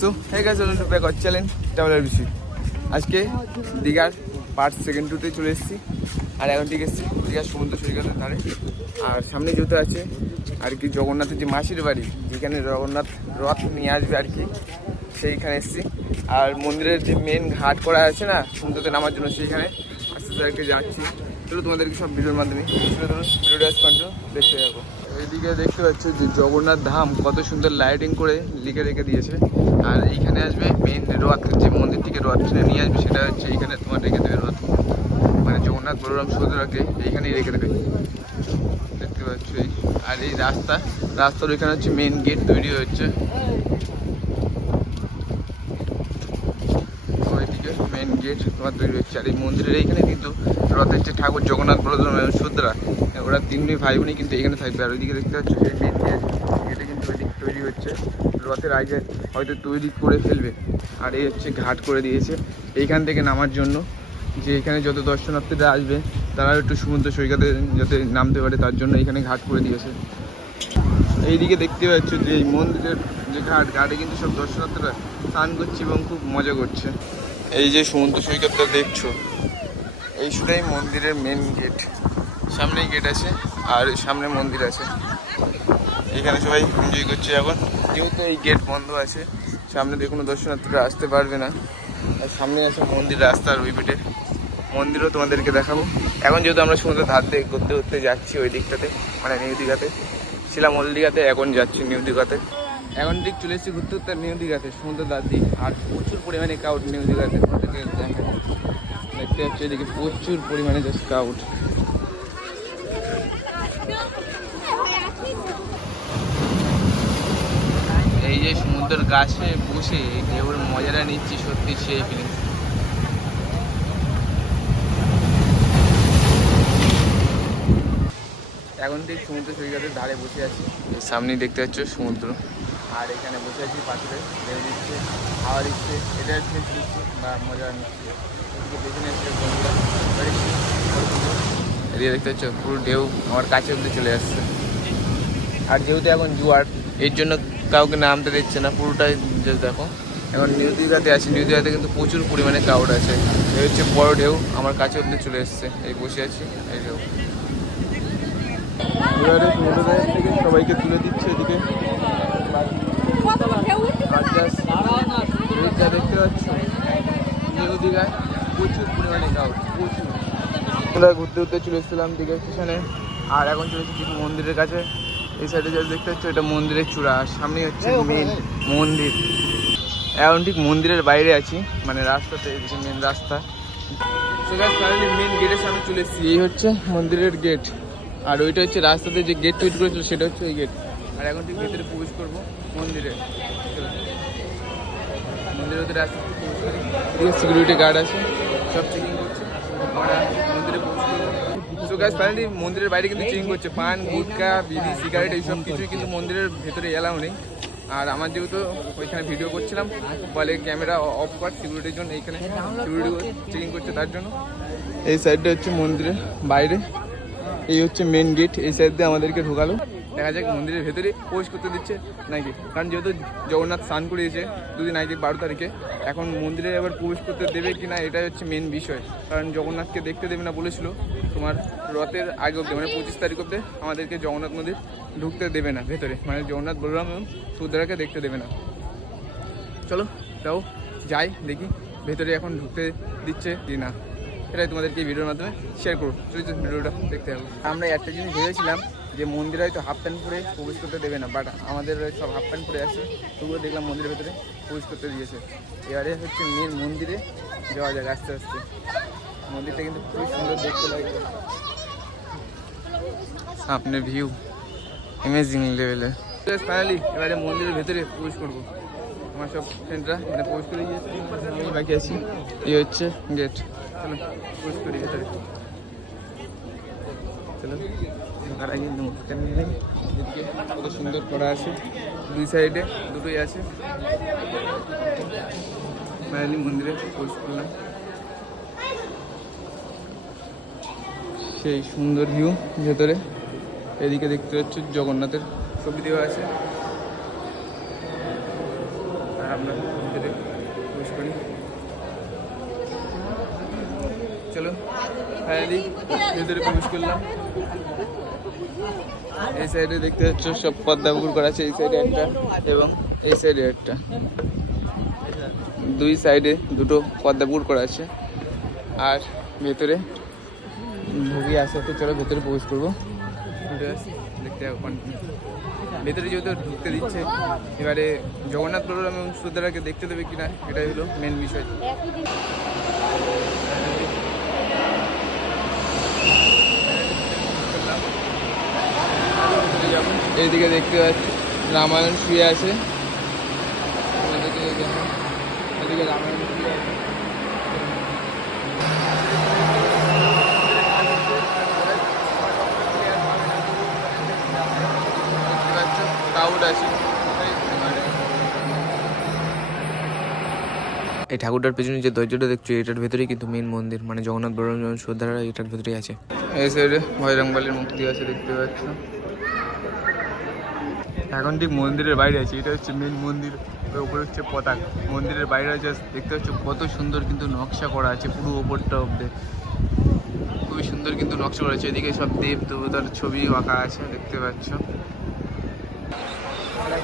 So hey guys, welcome to back our channel traveller BC. আজকে দীঘার part second টুতে চলে এসেছি। আর এখন ঠিক এসেছি দীঘার সমুদ্র সৈকতের ধারে। আর সামনে যেহেতু আছে আর কি জগন্নাথের যে মাসির বাড়ি, যেখানে জগন্নাথ রথ নিয়ে আসবে আর কি, সেইখানে এসেছি। আর মন্দিরের যে মেন ঘাট করা আছে না সমুদ্রতে নামার জন্য, সেইখানে আস্তে আস্তে আর কি যাচ্ছি। চলো তোমাদেরকে সব ভিডিওর মাধ্যমে ভিডিওটা কন্টিনিউ দেখতে যাবো। এইদিকে দেখতে পাচ্ছ যে জগন্নাথ ধাম কত সুন্দর লাইটিং করে লিখে রেখে দিয়েছে। আর এইখানে আসবে মেন রথ, যে মন্দির থেকে রথ কিনে নিয়ে আসবে, সেটা হচ্ছে এইখানে তোমার রেখে দেবে রথ, মানে জগন্নাথ বলরাম সুভদ্রাকে এইখানেই রেখে দেবে, দেখতে পাচ্ছ। আর এই রাস্তার ওইখানে হচ্ছে মেন গেট তৈরি হচ্ছে, ওইদিকে মেন গেট তোমার তৈরি হচ্ছে। আর এই মন্দিরের এইখানে কিন্তু রথের যে ঠাকুর জগন্নাথ বলরাম সুভদ্রা, ওরা তিনই ভাই বোনই কিন্তু এখানে থাকবে। আর ওইদিকে দেখতে পাচ্ছ যে মেন গেট, এটা কিন্তু ওইদিকে তৈরি হচ্ছে, রথের আগে হয়তো তৈরি করে ফেলবে। আর এই হচ্ছে ঘাট করে দিয়েছে এইখান থেকে নামার জন্য, যে এখানে যত দর্শনার্থীরা আসবে তারা একটু সমুদ্র সৈকতে যাতে নামতে পারে, তার জন্য এখানে ঘাট করে দিয়েছে। এইদিকে দেখতে পাচ্ছ যে এই মন্দিরের যে ঘাটে কিন্তু সব দর্শনার্থীরা স্নান করছে এবং খুব মজা করছে। এই যে সমুদ্র সৈকতটা দেখছো, এই শুধুই মন্দিরের মেন গেট, সামনেই গেট আছে আর সামনে মন্দির আছে। এখানে সবাই এনজয় করছে এখন, যেহেতু এই গেট বন্ধ আছে, সামনে দিয়ে কোনো দর্শনার্থীরা আসতে পারবে না। আর সামনে আছে মন্দির, রাস্তার ওই পিঠে মন্দিরও তোমাদেরকে দেখাবো। এখন যেহেতু আমরা সমুদ্রের ধার দিয়ে ঘুরতে ঘুরতে যাচ্ছি ওই দিকটাতে, মানে নিউ দীঘাতে ছিলাম ওল্ড দীঘাতে, এখন যাচ্ছি নিউ দীঘাতে। এখন ঠিক চলে এসেছি ঘুরতে ঘুরতে নিউ দীঘাতে সমুদ্রের ধার দিয়ে। আর প্রচুর পরিমাণে ক্রাউড নিউ দীঘাতে, দেখতে পাচ্ছি এদিকে প্রচুর পরিমাণে জাস্ট ক্রাউড। এই যে সমুদ্রের গাছে বসে ঢেউর মজাটা নিচ্ছি, সত্যি সেই ফিলিংস। এখন ঠিক সমুদ্র সৈকতের ধারে বসে আছি, সামনেই দেখতে পাচ্ছ সমুদ্র। আর এখানে বসে আছি পাথরে, ঢেউ দিচ্ছে, হাওয়া দিচ্ছে, এটা দিচ্ছি বা মজা নিচ্ছি। দেখে নিচ্ছে বন্ধুরা, এদিকে দেখতে পাচ্ছ পুরো ঢেউ আমার কাছে অব্দি চলে আসছে। আর যেহেতু এখন জোয়ার, এর জন্য কাউকে নামতে দিচ্ছে না, পুরোটাই জাস্ট দেখো। এখন নিউ দীঘাতে আছি, নিউ দীঘাতে কিন্তু প্রচুর পরিমাণে ক্রাউড আছে। এই হচ্ছে বড় ঢেউ আমার কাছে অব্দি চলে এসছে, এই বসে আছি এই ঢেউ। এবারে সমুদ্র থেকে সবাইকে তুলে দিচ্ছে এদিকে। আর যা দেখতে পাচ্ছ নিউ দীঘায় প্রচুর পরিমাণে ক্রাউড, প্রচুর। আমরা ঘুরতে ঘুরতে চলে এসেছিলাম দীঘা স্টেশনে, আর এখন চলে এসেছি মন্দিরের কাছে। এই সাইডে যা দেখতে পাচ্ছ এটা মন্দিরের চূড়া, আর সামনেই হচ্ছে মেন মন্দির। এখন ঠিক মন্দিরের বাইরে আছি, মানে রাস্তাতে, এদিকে মেন রাস্তা। মেন গেটের সামনে চলে এসেছি, এই হচ্ছে মন্দিরের গেট। আর ওইটা হচ্ছে রাস্তাতে যে গেট তৈরি করেছিল সেটা হচ্ছে ওই গেট। আর এখন ঠিক ভেতরে প্রবেশ করবো মন্দিরে। মন্দিরের ভেতরে আসতে সিকিউরিটি গার্ড আছে, সব চেকিং করছে। আমরা মন্দিরে প্রবেশ করবো। সো গাইস ফাইনালি মন্দিরের বাইরে কিন্তু চেকিং করছে, পান, গুটকা, বিড়ি, সিগারেট এইসব কিছুই কিন্তু মন্দিরের ভেতরে এলাও নেই। আর আমার যেহেতু ওইখানে ভিডিও করছিলাম, বলে ক্যামেরা অফ কর সিকিউরিটির জন্য, এইখানে সিকিউরিটি চেকিং করছে তার জন্য। এই সাইডটা হচ্ছে মন্দিরের বাইরে, এই হচ্ছে মেন গেট। এই সাইড দিয়ে আমাদেরকে ঢোকালো, দেখা যাক মন্দিরের ভেতরে প্রবেশ করতে দিচ্ছে নাকি। কারণ যেহেতু জগন্নাথ স্নান করিয়েছে দুদিন আগে 12 তারিখে, এখন মন্দিরে এবার প্রবেশ করতে দেবে কি না এটাই হচ্ছে মেন বিষয়। কারণ জগন্নাথকে দেখতে দেবে না বলেছিল তোমার রথের আগে অব্দি, মানে 25 তারিখ অব্দি আমাদেরকে জগন্নাথ মন্দির ঢুকতে দেবে না ভেতরে, মানে জগন্নাথ বলরাম এবং সুভদ্রাকে দেখতে দেবে না। চলো যাও যাই দেখি ভেতরে এখন ঢুকতে দিচ্ছে কি না, এটাই তোমাদেরকে এই ভিডিওর মাধ্যমে শেয়ার করবো। ভিডিওটা দেখতে হবে। আমরা একটা জিনিস ভেবেছিলাম যে মন্দিরে হয়তো হাফ প্যান্ট পরে প্রবেশ করতে দেবে না, বাট আমাদের সব হাফ প্যান্ট পরে আসে, তবুও দেখলাম মন্দিরের ভেতরে প্রবেশ করতে দিয়েছে। এবারে হচ্ছে মেন মন্দিরে যাওয়া যাক আস্তে আস্তে। মন্দিরটা কিন্তু খুবই সুন্দর দেখতে লাগে, সামনে ভিউ অ্যামেজিং লেভেলের। ফাইনালি এবারে মন্দিরের ভেতরে প্রবেশ করবো। আমার সব ফ্রেন্ডরা মানে প্রবেশ করে গিয়েছে, আমি বাকি আছি। এই হচ্ছে গেট, চলো প্রবেশ করি ভেতরে। চলো ঢোকার আগে নমস্কার নিয়ে এদিকে কত সুন্দর করা আছে, দুই সাইডে দুটোই আছে। ফাইনালি মন্দিরে প্রবেশ করলাম, সেই সুন্দর ভিউ ভেতরে। এদিকে দেখতে পাচ্ছ জগন্নাথের ছবি দেওয়া আছে। আর আর আমরা ভিতরে প্রবেশ করি। চলো ফাইনালি ভিতরে প্রবেশ করলাম। এই সাইডে দেখতে পাচ্ছ সব পদ্মা পুকুর করা আছে, এই সাইডে একটা এবং এই সাইডে একটা, দুই সাইডে দুটো পদ্মা পুকুর করা আছে। আর ভেতরে ঢুকে আসতে আসতে চলো ভেতরে প্রবেশ করবো। দেখতে ভেতরে যেহেতু ঢুকতে দিচ্ছে, এবারে জগন্নাথ বলরাম এবং সুভদ্রাকে দেখতে দেবে কিনা এটাই হলো মেন বিষয়। এইদিকে দেখতে পাচ্ছি রামায়ণ শুয়ে আছে, এদিকে রামায়ণ শুয়ে আছে। এই ঠাকুরটার পেছনে যে দরজাটা দেখছো এটার ভেতরেই কিন্তু মেন মন্দির, মানে জগন্নাথ বলরাম সুভদ্রা এটার ভেতরেই আছে। এই সাইডে বজরংবলীর মূর্তি আছে দেখতে পাচ্ছ। এখন ঠিক মন্দিরের বাইরে আছে, এটা হচ্ছে মেন মন্দির, উপরে হচ্ছে পতাকা। মন্দিরের বাইরে আছে দেখতে পাচ্ছ কত সুন্দর কিন্তু নকশা করা আছে, পুরো ওপরটা অব্দি খুবই সুন্দর কিন্তু নকশা করা আছে। এদিকে সব দেব দেবতার ছবি আঁকা আছে দেখতে পাচ্ছ।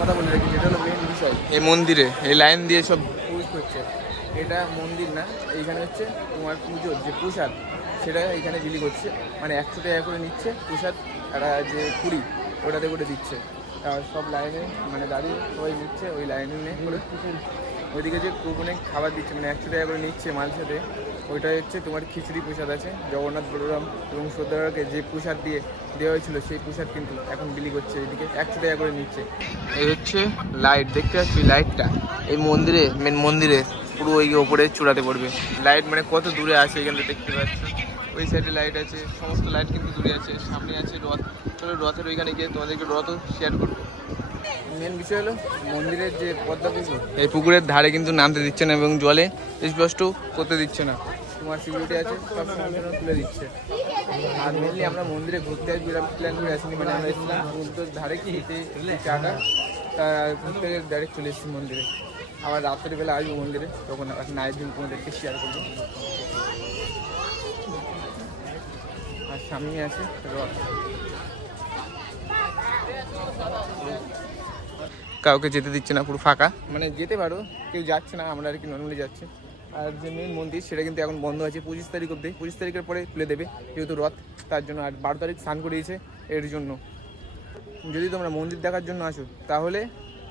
কথা বলে রাখি, এটা হলো মেন বিষয়। এই মন্দিরে এই লাইন দিয়ে সব পুজো করছে, এটা মন্দির না, এইখানে হচ্ছে তোমার পুজোর যে প্রসাদ সেটা এইখানে বিলি করছে, মানে 100 টাকা করে নিচ্ছে প্রসাদ, একটা যে কুড়ি ওটাতে করে দিচ্ছে। সব লাইনে মানে দাঁড়িয়ে সবাই নিচ্ছে, ওই লাইনে নিয়ে করে ওইদিকে যে কুপনে খাবার দিচ্ছে, মানে 100 টাকা করে নিচ্ছে মাল সাথে, ওইটা হচ্ছে তোমার খিচুড়ি প্রসাদ আছে। জগন্নাথ বলরাম এবং সুভদ্রাকে যে প্রসাদ দিয়ে দেওয়া হয়েছিল সেই প্রসাদ কিন্তু এখন বিলি করছে, এইদিকে 100 টাকা করে নিচ্ছে। এই হচ্ছে লাইট দেখতে পাচ্ছি, লাইটটা এই মন্দিরে মেন মন্দিরে পুরো ওই ওপরে চূড়াতে পড়বে লাইট, মানে কত দূরে আছে এখানে দেখতে পাচ্ছ। ওই সাইডে লাইট আছে, সমস্ত লাইট কিন্তু দূরে আছে। সামনে আছে রথ, চলো রথের ওইখানে গিয়ে তোমাদেরকে রথও শেয়ার করবো। মেন বিষয় হলো মন্দিরের যে পদ্মা পুকুর, এই পুকুরের ধারে কিন্তু নামতে দিচ্ছে না এবং জলে স্পষ্ট করতে দিচ্ছে না, তোমার সিকিউরিটি আছে সব সময় তুলে দিচ্ছে। আর মেনলি আমরা মন্দিরে ঘুরতে আসবো এরকম প্ল্যান করে আসিনি, মানে আমরা এসেছিলাম সমুদ্রের ধারে খেতে চাটা ঘুরতে ডাইরেক্ট চলে এসেছি মন্দিরে। আবার রাত্রিবেলা আসবো মন্দিরে, তখন নাইট ভিউ তোমাদেরকে শেয়ার করবো। আর সামনে আছে রথ, কাউকে যেতে দিচ্ছে না, পুরো ফাঁকা, মানে যেতে পারো, কেউ যাচ্ছে না, আমরা আর কি নর্মালি যাচ্ছি। আর যে মেন মন্দির সেটা কিন্তু এখন বন্ধ আছে 25 তারিখ অবধি, 25 তারিখের পরে খুলে দেবে যেহেতু রথ, তার জন্য। আর 12 তারিখ স্নান করিয়েছে এর জন্য। যদি তোমরা মন্দির দেখার জন্য আসো তাহলে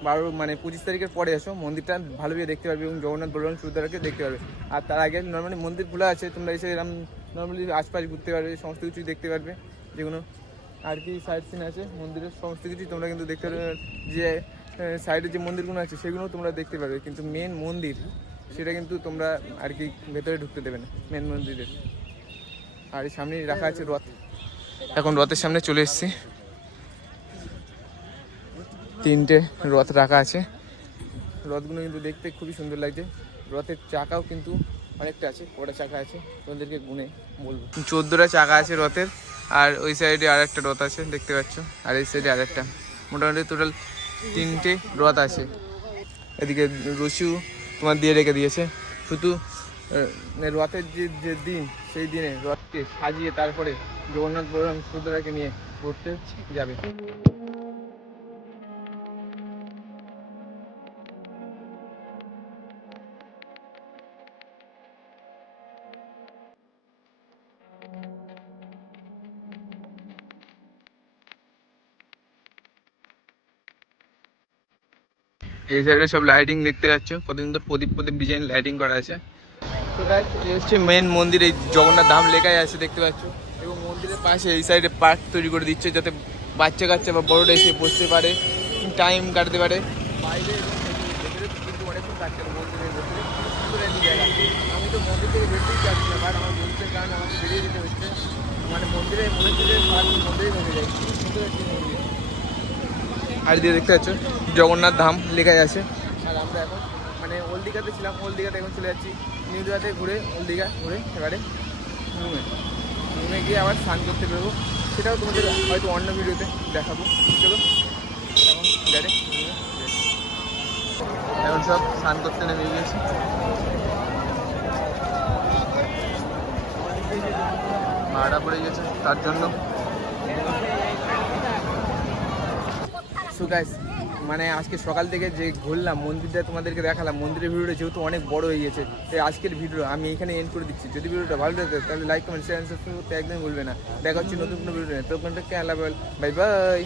25 তারিখের পরে আসো, মন্দিরটা ভালোভাবে দেখতে পারবে এবং জগন্নাথ বলরাম সুভদ্রাকে দেখতে পারবে। আর তার আগে নর্মালি মন্দির খোলা আছে, তোমরা এসে এরকম নর্মালি আশপাশ ঘুরতে পারবে, সমস্ত কিছুই দেখতে পারবে, যেগুলো আর কি সাইড সিন আছে মন্দিরের সমস্ত কিছুই তোমরা কিন্তু দেখতে পারবে। যে সাইডে যে মন্দিরগুলো আছে সেগুলোও তোমরা দেখতে পারবে, কিন্তু মেন মন্দির সেটা কিন্তু তোমরা আর কি ভেতরে ঢুকতে দেবে না মেন মন্দিরের। আর এই সামনে রাখা আছে রথ, এখন রথের সামনে চলে এসেছি। 3টে রথ রাখা আছে, রথগুলো কিন্তু দেখতে খুবই সুন্দর লাগছে। রথের চাকাও কিন্তু অনেকটা আছে, কটা চাকা আছে তোমাদেরকে গুনে বলবো, 14টা চাকা আছে রথের। আর ওই সাইডে আর একটা রথ আছে দেখতে পাচ্ছ, আর এই সাইডে আরেকটা, মোটামুটি টোটাল 3টে রথ আছে। এদিকে রশিও তোমার দিয়ে রেখে দিয়েছে, শুধু রথের যে দিন সেই দিনে রথকে সাজিয়ে তারপরে জগন্নাথ বলরাম সুভদ্রাকে নিয়ে ঘুরতে যাবে। এই সাইডে সব লাইটিং দেখতে পাচ্ছ, কত সুন্দর প্রদীপ ডিজাইন লাইটিং করা আছে। তো গাইস এই হচ্ছে মেন মন্দির, এই জগন্নাথ ধাম লেখাই আছে দেখতে পাচ্ছ। এবং মন্দিরের পাশে এই সাইডে পার্ক তৈরি করে দিচ্ছে, যাতে বাচ্চা কাচ্চা বা বড়রা এসে বসতে পারে, টাইম কাটতে পারে। বাইরে ভেতরে কিন্তু অনেকক্ষণ থাকতে হবে মন্দিরের ভেতরে, সুন্দর একটি জায়গা। আমি তো মন্দির থেকে বেরোতেই চাচ্ছি না, বাট আমার বন্ধুদের কারণে আমাকে বেরিয়ে যেতে হচ্ছে। মানে মন্দিরে মনে হচ্ছে যে সারাদিন মন্দিরে ঘুরে যায়, খুব সুন্দর একটি মন্দির। আর দিয়ে দেখতে পাচ্ছ জগন্নাথ ধাম লেখাই আছে। আর আমরা এখন মানে ওল্ড দীঘাতে ছিলাম, ওল্ড দীঘাতে এখন চলে যাচ্ছি নিউ দীঘাতে ঘুরে, ওল্ড দীঘা ঘুরে এবারে রুমে গিয়ে আবার স্নান করতে বেরোবো, সেটাও তোমাদের হয়তো অন্য ভিডিওতে দেখাবো। চলো এখন ডাইরেক্ট এখন সব স্নান করতে নেমে গিয়েছে। ভাড়া পড়ে গেছে তার জন্য। সো গাইস, মানে আজকে সকাল থেকে যে ঘুরলাম মন্দিরটা তোমাদেরকে দেখালাম, মন্দিরের ভিডিওটা যেহেতু অনেক বড় হয়ে গেছে, তাই আজকের ভিডিও আমি এখানে এন্ড করে দিচ্ছি। যদি ভিডিওটা ভালো লাগে তাহলে লাইক কমেন্ট শেয়ার সাবস্ক্রাইব করতে একদম ভুলবে না। দেখা হচ্ছে নতুন কোনো ভিডিও, তো বাই বাই।